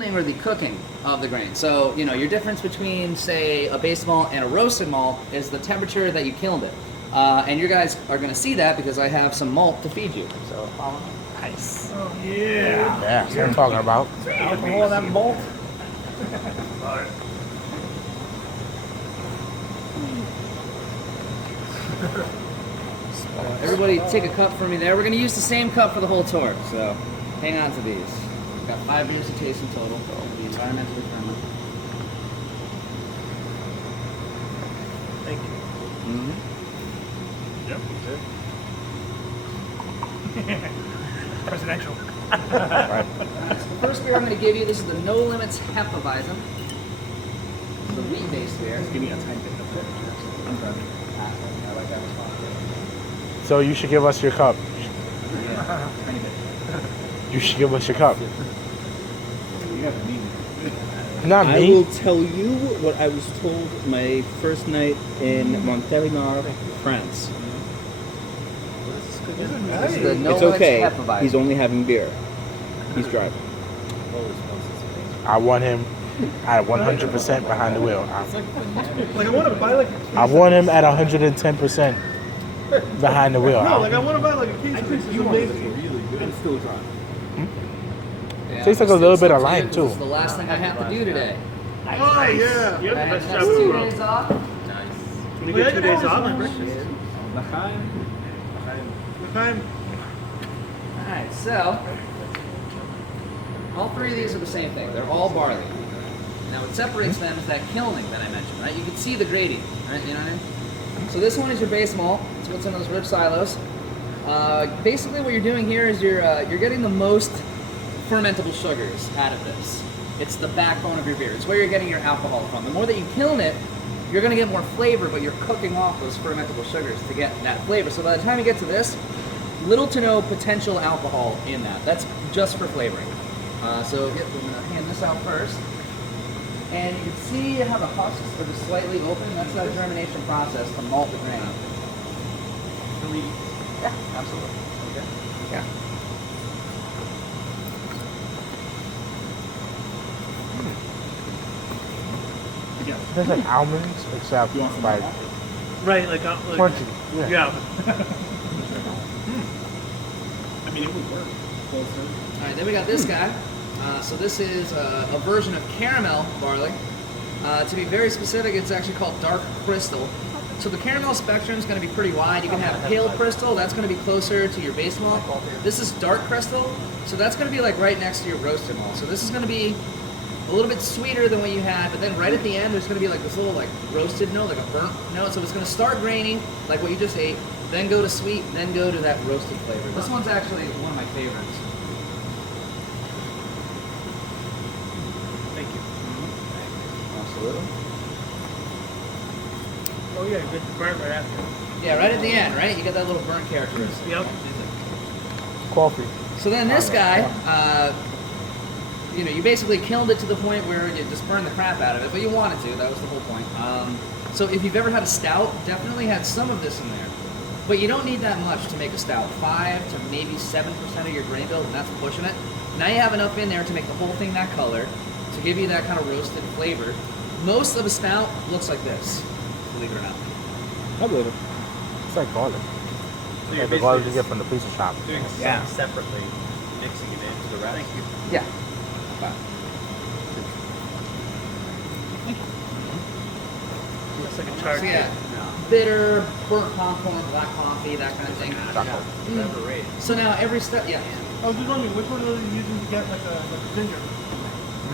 cooling or the cooking of the grain. So, you know, your difference between, say, a base malt and a roasted malt is the temperature that you kilned it. And you guys are going to see that because I have some malt to feed you. So, follow me. Nice. Oh, yeah. Yeah, that's what I'm talking about. Alcohol in that malt. Everybody take a cup for me there. We're going to use the same cup for the whole tour, so hang on to these. We've got 5 beers to taste in total, so it'll be environmentally friendly. Thank you. Yep, Presidential. Right. So the first beer I'm going to give you, this is the No Limits Hefeweizen. This is a wheat-based beer. give me a tiny bit of it. I'm driving. I like that response. So you should give us your cup. Yeah, tiny bit. You should give us your cup. You have to mean Not I me. will tell you what I was told my first night in Montélimar, France. This is the No It's Limits okay. Hefeweizen. He's only having beer. He's driving. I want him at 100% behind the wheel. Like, I want to buy, like, a case I want him at 110% behind the wheel. No, like, I want to buy, like, a case of this. This is amazing. really good. I'm still driving. Yeah, Tastes like a this little is bit of up to you, lime, 'cause too. This is the last thing I have to do today. Oh, yeah. I have Best the job in next the 2 world. days off. Can you get 2 days off on breakfast? L'chaim. Time. Alright, so all 3 of these are the same thing. They're all barley. Now what separates them is that kilning that I mentioned, right? You can see the grading, right? You know what I mean? So this one is your base malt. It's what's in those rib silos. Basically what you're doing here is you're getting the most fermentable sugars out of this. It's the backbone of your beer. It's where you're getting your alcohol from. The more that you kiln it, you're going to get more flavor, but you're cooking off those fermentable sugars to get that flavor. So by the time you get to this, little to no potential alcohol in that. That's just for flavoring. So we're going to hand this out first. And you can see how the husks are just slightly open. That's that germination process to malt the grain. Really? Yeah, absolutely. Okay. Yeah. Yeah. It tastes like almonds, except You want some like of Right, like crunchy. Yeah. yeah. I mean, it would work. Closer. All right, then we got this guy. So this is a version of caramel barley. To be very specific, it's actually called dark crystal. So the caramel spectrum is going to be pretty wide. You can have pale crystal, that's going to be closer to your base malt. This is dark crystal, so that's going to be like right next to your roasted malt. So this is going to be a little bit sweeter than what you had, but then right at the end, there's going to be like this little like roasted note, like a burnt note. So it's going to start grainy, like what you just ate, then go to sweet, then go to that roasted flavor. This one's actually one of my favorites. Thank you. Absolutely. Oh yeah, good to burn right after. Yeah, right at the end, right? You get that little burnt characteristic. Yep. Coffee. So then this guy, you know, you basically killed it to the point where you just burned the crap out of it, but you wanted to. That was the whole point. So if you've ever had a stout, definitely had some of this in there. But you don't need that much to make a stout. 5 to maybe 7% of your grain bill, and that's pushing it. Now you have enough in there to make the whole thing that color, to give you that kind of roasted flavor. Most of a stout looks like this, believe it or not. I believe it. It's like garlic. So Like the garlic you get from the pizza shop. doing Yeah. separately, mixing it into the rest. Thank you. Yeah. It's like a So charge. yeah, bitter, burnt popcorn, black coffee, that kind of thing. Chocolate. So now every step, yeah. I was just wondering, which one of those are you using to get like a ginger?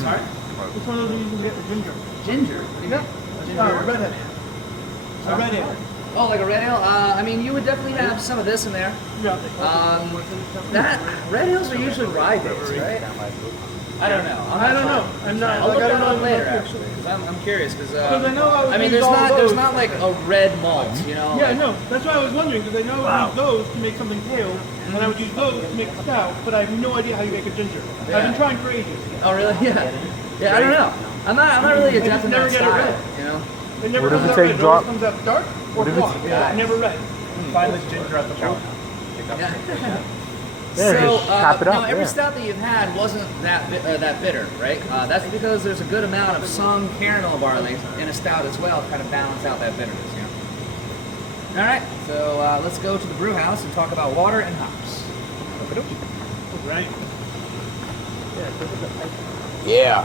Sorry? Which one of those are you using to get the ginger? Ginger. What do you mean? A redhead. A redhead. Oh, like a red ale? I mean, you would definitely have some of this in there. Yeah. That red ales are usually rye based, right? I don't know. I don't know. I'm not. I'll like, look I that don't up know later, enough. actually, because I'm curious. Because Because I know I would use there's all not those. like a red malt, you know. Yeah, like- no. That's why I was wondering because I know I would use those to make something pale, and I would use those to make a stout, but I have no idea how you make a ginger. Yeah. I've been trying for ages. Oh, really? Yeah. Yeah, I don't know. I'm not really I adept just in never that get it style, red. you know. It never What if comes it out takes red. It drop- always comes out dark or What if it's- black. Yeah. Never red. Find this ginger at the counter. Yeah. There it So is. Top it now up. every Yeah. stout that you've had wasn't that bitter, right? That's because there's a good amount of sung caramel barley in a stout as well to kind of balance out that bitterness. All right, so let's go to the brew house and talk about water and hops. Right. Yeah.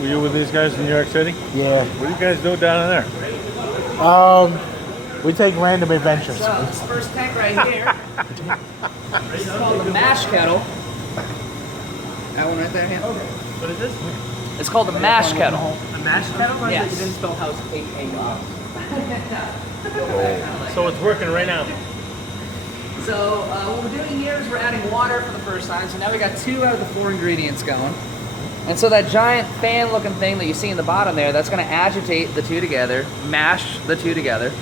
Were you with these guys in New York City? Yeah. What do you guys do down there? We take random adventures. So this first tank right here is called the mash kettle. That one right there, yeah. What is this? It's called the mash kettle. A mash kettle? Yes. You didn't spell house H-A-U. So it's working right now. So what we're doing here is we're adding water for the first time. So now we got 2 out of the 4 ingredients going. And so that giant fan-looking thing that you see in the bottom there, that's going to agitate the 2 together, mash the 2 together.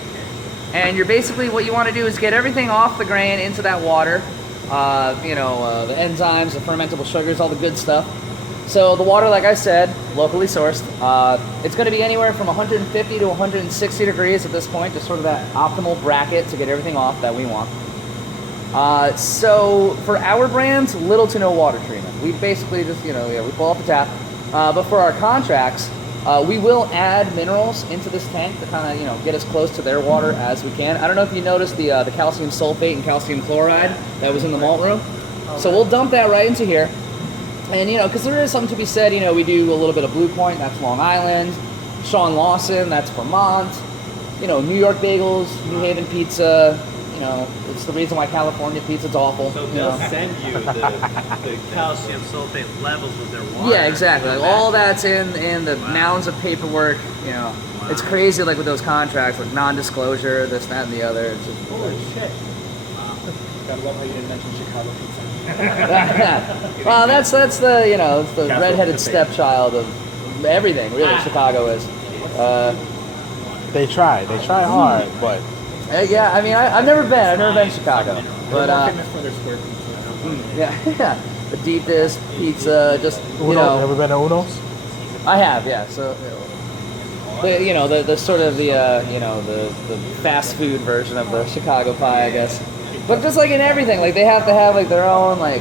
And you're basically, what you want to do is get everything off the grain into that water. The enzymes, the fermentable sugars, all the good stuff. So the water, like I said, locally sourced. It's going to be anywhere from 150 to 160 degrees at this point, just sort of that optimal bracket to get everything off that we want. So for our brands, little to no water treatment. We basically just, we pull off the tap. But for our contracts, we will add minerals into this tank to kind of, get as close to their water as we can. I don't know if you noticed the calcium sulfate and calcium chloride that was in the malt room. So we'll dump that right into here. And, because there is something to be said, we do a little bit of Blue Point, that's Long Island. Sean Lawson, that's Vermont. New York bagels, New Haven pizza. It's the reason why California pizza's awful. So they'll send you the calcium sulfate levels of their water. Yeah, exactly. Like all that's in the mounds of paperwork. It's crazy. Like with those contracts, like non-disclosure, this, that, and the other. It's just, Holy shit. Gotta love how you didn't mention Chicago pizza. well, that's the it's the redheaded stepchild of everything. Really, Chicago is. They try hard, but Yeah, I mean, I've never been to Chicago, but Famous for their square pizza. yeah, the deepest pizza, just Uno. Ever been to Uno's? I have, yeah. So, the sort of the fast food version of the Chicago pie, I guess. But just like in everything, like they have to have like their own like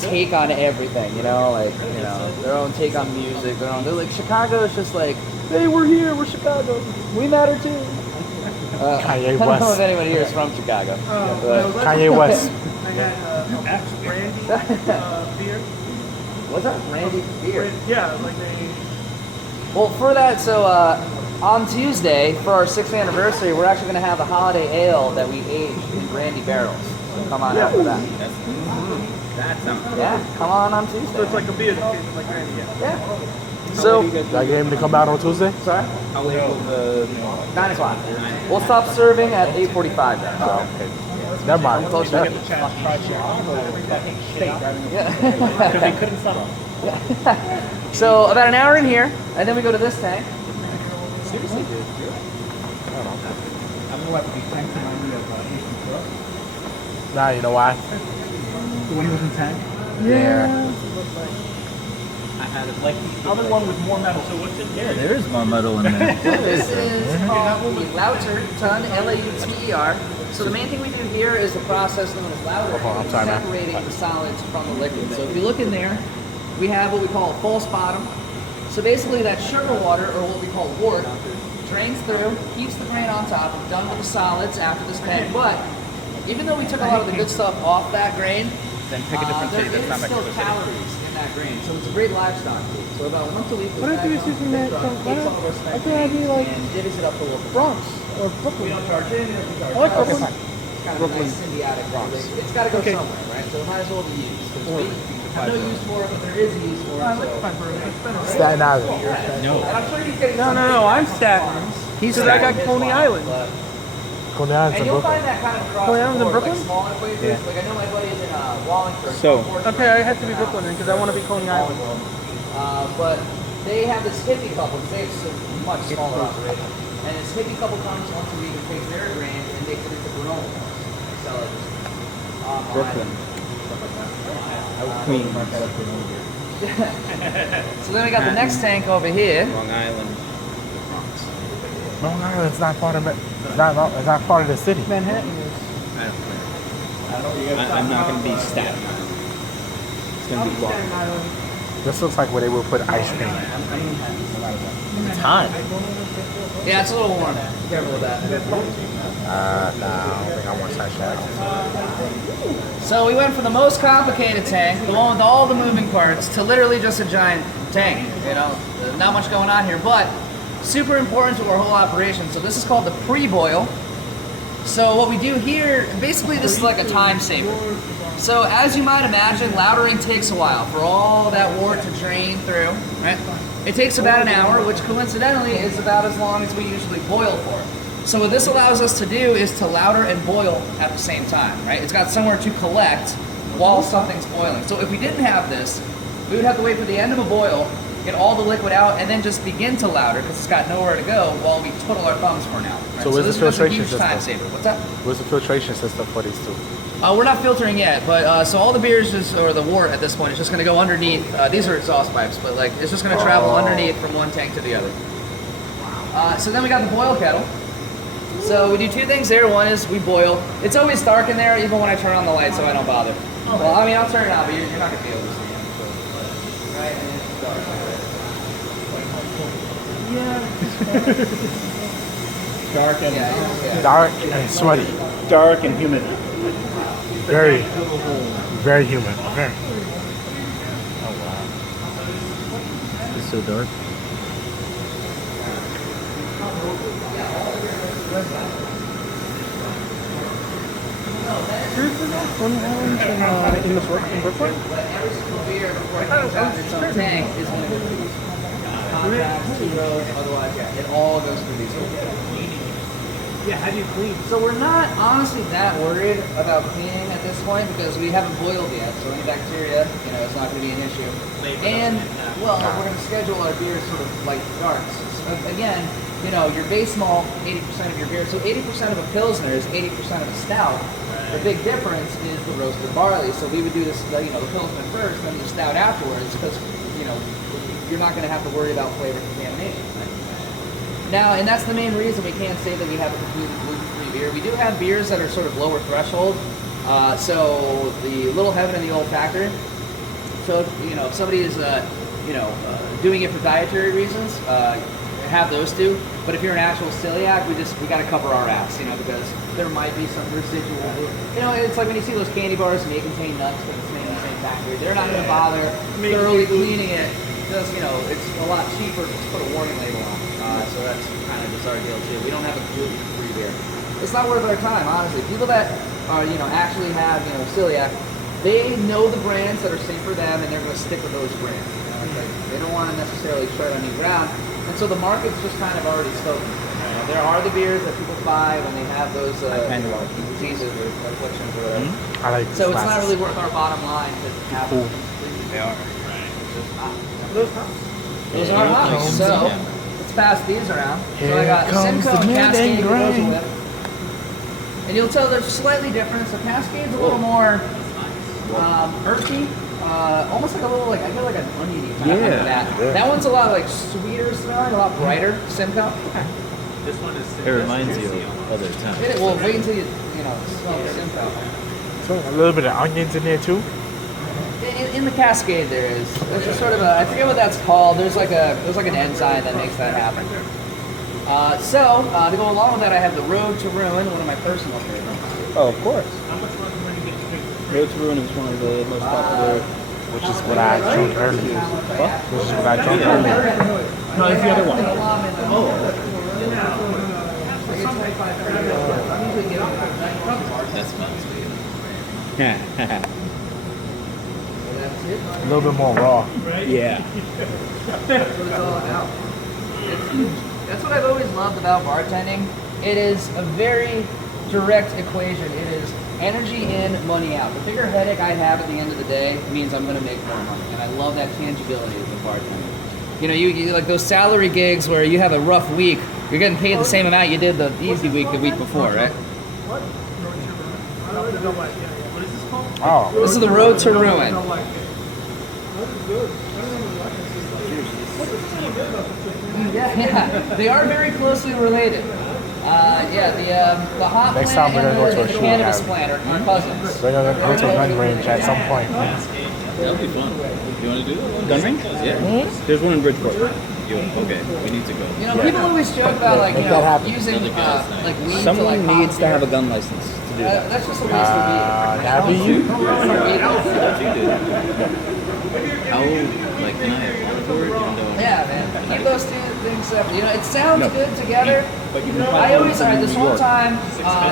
take on everything, their own take on music, they're like Chicago is just like, hey, we're here, we're Chicago, we matter too. Kanye I don't know West. if anybody here is from Chicago. Kanye West. I had brandy beer. What's that? Randy beer. Yeah, like they. Well, for that, so on Tuesday, for our 6th anniversary, we're actually going to have a holiday ale that we aged in brandy barrels. So come on out for that. That sounds good. Yeah, come on Tuesday. So it's like a beer that tastes like brandy. Yeah. So, Did I get him to come out on Tuesday? sorry? How late will the 9 o'clock. We'll stop serving at 8:45 then. Oh, okay. Never mind. Closer. Because they couldn't stop. So about an hour in here, and then we go to this tank. Seriously, dude. I'm gonna have to be thank remind me of Eastern Cross. Nah, you know why? When he was in tank. Yeah. I had it like Other one with more metal. So what's in there? there is more metal in there. This is called the Lauter Ton, Lauter. So the main thing we do here is the process known as Lauter, I'm sorry, man. separating the solids from the liquid. So if you look in there, we have what we call a false bottom. So basically that sugar water, or what we call wort, drains through, keeps the grain on top, we're done with the solids after this tank. But even though we took a lot of the good stuff off that grain, Then pick a different there city that's not is still Mexico City. calories in that grain. So it's a great livestock food. So about once a week, What if you're using that from- why don't- why can't I be like and divvies it up to local Bronx or We Brooklyn? don't charge in, we don't charge I like out. Brooklyn. It's kind of a nice symbiotic relation. It's got to go somewhere, right? So it might as well be used. There's no use for it, but there is a use for it. I like So. Five Bourbon. It's better. Staten Island. And I'm sure he's getting No, I'm Staten. He's Because I got Coney Island. Coney Island's And in you'll Brooklyn. find that kind of across Coney the Island's in board, Brooklyn? like smaller places. Like I know my buddy's in Wallingford. So- Okay, I have to be Brooklyn then because I want to be Coney Island. But they have this hippie couple because they have so much smaller operation. And this hippie couple comes once a week and takes their grain and makes it into granola bars. They sell it online. Brooklyn. Stuff like that. Queens. So then we got the next tank over here. Long Island. Long Island's not part of it. It's not part of the city. Manhattan is. I'm not going to be Staten Island. It's going to be Long Staten Island. This looks like where they would put ice cream. It's hot. Yeah, it's a little warm. Be careful with that. Nah, I don't think I want such that. So we went from the most complicated tank, the one with all the moving parts, to literally just a giant tank. You know, not much going on here, but super important to our whole operation. So this is called the pre-boil. So what we do here, basically this is like a time saver. So as you might imagine, lautering takes a while for all that wort to drain through, right? It takes about an hour, which coincidentally is about as long as we usually boil for. So what this allows us to do is to lauter and boil at the same time, right? It's got somewhere to collect while something's boiling. So if we didn't have this, we would have to wait for the end of a boil, get all the liquid out, and then just begin to lauter because it's got nowhere to go while we twiddle our thumbs for now. Right? So where's this the is just a filtration huge time system? saver. What's that? What's the filtration system for these two? We're not filtering yet, but so all the beers just, or the wort at this point is just going to go underneath. These are exhaust pipes, but like it's just going to travel underneath from one tank to the other. So then we got the boil kettle. So we do two things there. One is we boil. It's always dark in there, even when I turn on the light, so I don't bother. Well, I mean, I'll turn it on, but you're not going to be able to see it. Right? And it's dark. Dark and Yeah. Dark and sweaty. dark and humid. Very, very humid. Very. It's so dark. Long Island's in Brooklyn? But every single beer before it comes out its own tank is going to go through these contracts, 2 roads, otherwise, yeah, it all goes through these holes. Yeah, how do you clean? So we're not honestly that worried about cleaning at this point because we haven't boiled yet, so any bacteria, you know, it's not going to be an issue. And, well, we're going to schedule our beers sort of like darks. So again, you know, your base malt, 80% of your beer, so 80% of a Pilsner is 80% of a stout. The big difference is the roasted barley. So we would do this, you know, the Pilsner first, then the stout afterwards, because, you know, you're not going to have to worry about flavor contamination. Now, and that's the main reason we can't say that we have a completely gluten-free beer. We do have beers that are sort of lower threshold. So the Little Heaven and the Old Packer. So if, you know, if somebody is, doing it for dietary reasons, have those two. But if you're an actual celiac, we got to cover our ass, you know, because there might be some residual. You know, it's like when you see those candy bars and they contain nuts, but it's made in the same factory. They're not going to bother thoroughly cleaning it. Because, you know, it's a lot cheaper to put a warning label on. So that's kind of just our deal too. We don't have a gluten-free beer. It's not worth our time, honestly. People that are, you know, actually have, you know, celiac, they know the brands that are safe for them, and they're going to stick with those brands. You know, it's like they don't want to necessarily tread on new ground, and so the market's just kind of already spoken. You know, there are the beers that people buy when they have those diseases or afflictions or whatever. I like So it's not glasses. really worth our bottom line to have. Cool. They are. Those hops. Those are hops. So let's pass these around. So I got Here comes Simcoe the and Cascade mid-end that goes grain. with. And you'll tell they're slightly different. So Cascade's a little more earthy, almost like a little, like I feel like an oniony kind of that. That one's a lot like sweeter smelling, a lot brighter. Simcoe. This one is. It reminds you of other times. Well, wait until you smell the Simcoe. So a little bit of onions in there too. In the Cascade, there's a sort of a, I forget what that's called. There's like an enzyme that makes that happen. So to go along with that, I have the Road to Ruin, one of my personal favorites. Oh, of course. Road to Ruin is one of the most popular. Which is what I drank earlier. What? Which is what I drank earlier. No, it's the other one. A little bit more raw. Yeah. That's what it's all about. That's what I've always loved about bartending. It is a very direct equation. It is energy in, money out. The bigger headache I have at the end of the day means I'm going to make more money, and I love that tangibility of bartending. You know, you like those salary gigs where you have a rough week, you're getting paid the same amount you did the easy week the week before, right? What is this called? Oh, This is the Road to Ruin. That is good. Yeah, they are very closely related. The hop Next plant time we're and gonna go to a the shooting cannabis range. plant are cousins. We're gonna go to a gun range at some point. That'll be fun. You want to do that? Gun range? Yeah. There's one in Bridgeport. Okay, we need to go. You know, people always joke about like Make that happen. using like weed to Someone like needs to have a copy. gun license to do that. That's just a waste of weed. That'd be you. That's you, dude. How, like, can I have for it? Even though Yeah, man. Keep those two things separate. You know, it sounds good together. But you can I always in this New one York. time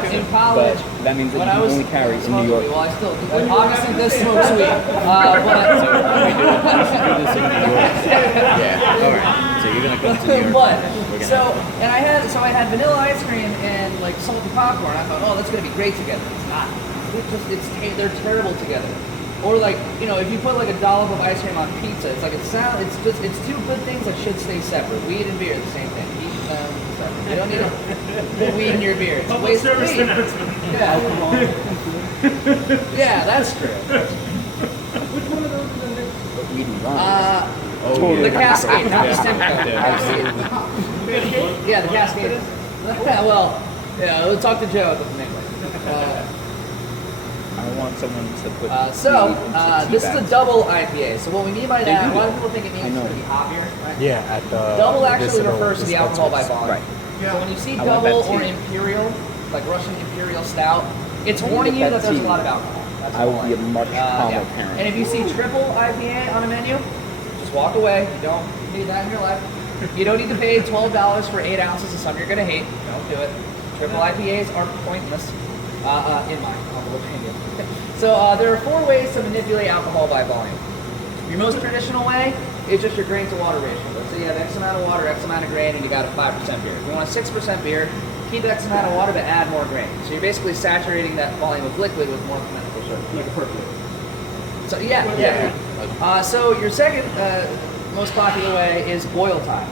in college. But that means that when you I can was only carry in New smoking York. weed, well, I still do. Obviously, this smokes weed. Do this in New York. Yeah. All right. So you're gonna come to New York. But We're gonna I had vanilla ice cream and like salty popcorn. I thought, oh, that's gonna be great together. It's not. They're terrible together. Or like, you know, if you put like a dollop of ice cream on pizza, it's like it's two good things that should stay separate. Weed and beer, the same thing. Eat them separate. You don't need to put weed in your beer. It's a waste of weed. Yeah. Yeah, that's true. Which one of those is in this? Weed and rum. The Cascade, not the Simcoe. Yeah, the Cascade. Well, yeah, we'll talk to Joe anyway. I want someone to put. This is a double IPA. So what we mean by that, a lot of people think it means I it's know. going to be hoppier. Right? Yeah, at the Double actually medicinal refers to the alcohol by volume. Right. So when you see I want double that or too. imperial, like Russian imperial stout, it's I warning you want that that there's a too. lot of alcohol. That's I all will be a much calmer yeah. parent. And if you see triple IPA on a menu, just walk away. You don't need that in your life. You don't need to pay $12 for 8 ounces of something you're going to hate. Don't do it. Triple IPAs are pointless, in my humble opinion. So there are 4 ways to manipulate alcohol by volume. Your most traditional way is just your grain to water ratio. Let's say you have X amount of water, X amount of grain, and you got a 5% beer. If you want a 6% beer, keep X amount of water but add more grain. So you're basically saturating that volume of liquid with more fermentable sugar. Like a percolate. So yeah. So your second most popular way is boil time.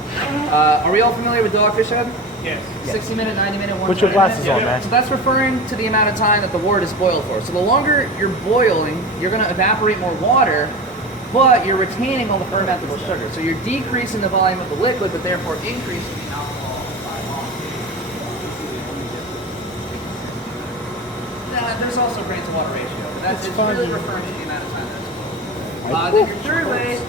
Are we all familiar with Dogfish Head? Yes. 60 minute, 90 minute, 120 Put your glasses minute? on, man. So that's referring to the amount of time that the wort is boiled for. So the longer you're boiling, you're going to evaporate more water, but you're retaining all the fermentable sugar. So you're decreasing the volume of the liquid, but therefore increasing the alcohol by volume. There's also grain to water ratio. But it's really referring to the amount of time that's boiled. Then your third way,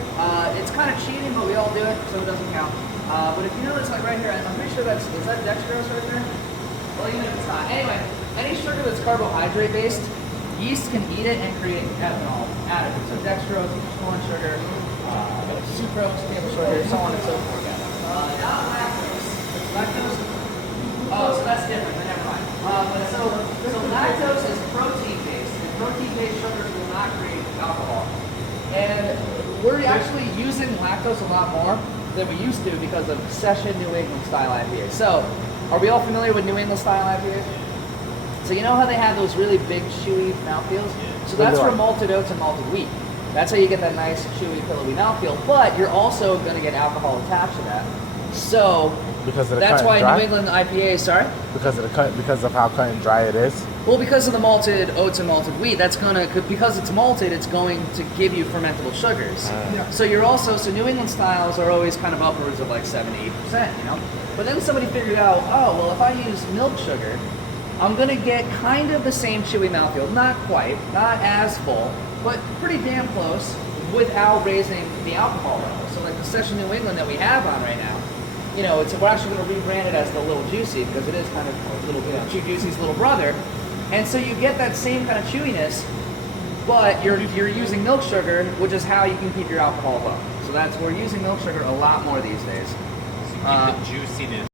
it's kind of cheating, but we all do it, so it doesn't count. But if you notice, like right here, I'm pretty sure is that dextrose right there? Well, even if it's not. Anyway, any sugar that's carbohydrate based, yeast can eat it and create ethanol out of it. So dextrose, corn sugar, sucrose, table sugar, so on and so forth. Not lactose. Lactose. Oh, so that's different. But never mind. So lactose is protein based, and protein based sugars will not create alcohol. And we're actually using lactose a lot more than we used to because of Session New England style IPAs. So, are we all familiar with New England style IPAs? So you know how they have those really big, chewy mouthfeels? So that's for malted oats and malted wheat. That's how you get that nice, chewy, pillowy mouthfeel. But you're also going to get alcohol attached to that. So Because of the that's cut why and dry? New England IPAs, sorry? Because of how cut and dry it is. Well, because of the malted oats and malted wheat, because it's malted, it's going to give you fermentable sugars. So New England styles are always kind of upwards of like 70-80%, you know? But then somebody figured out, oh, well, if I use milk sugar, I'm gonna get kind of the same chewy mouthfeel. Not quite, not as full, but pretty damn close without raising the alcohol level. So like the Session New England that we have on right now, you know, we're actually going to rebrand it as the Little Juicy because it is kind of a little, Chew Juicy's little brother. And so you get that same kind of chewiness, but you're using milk sugar, which is how you can keep your alcohol low. So we're using milk sugar a lot more these days. Keep the juiciness.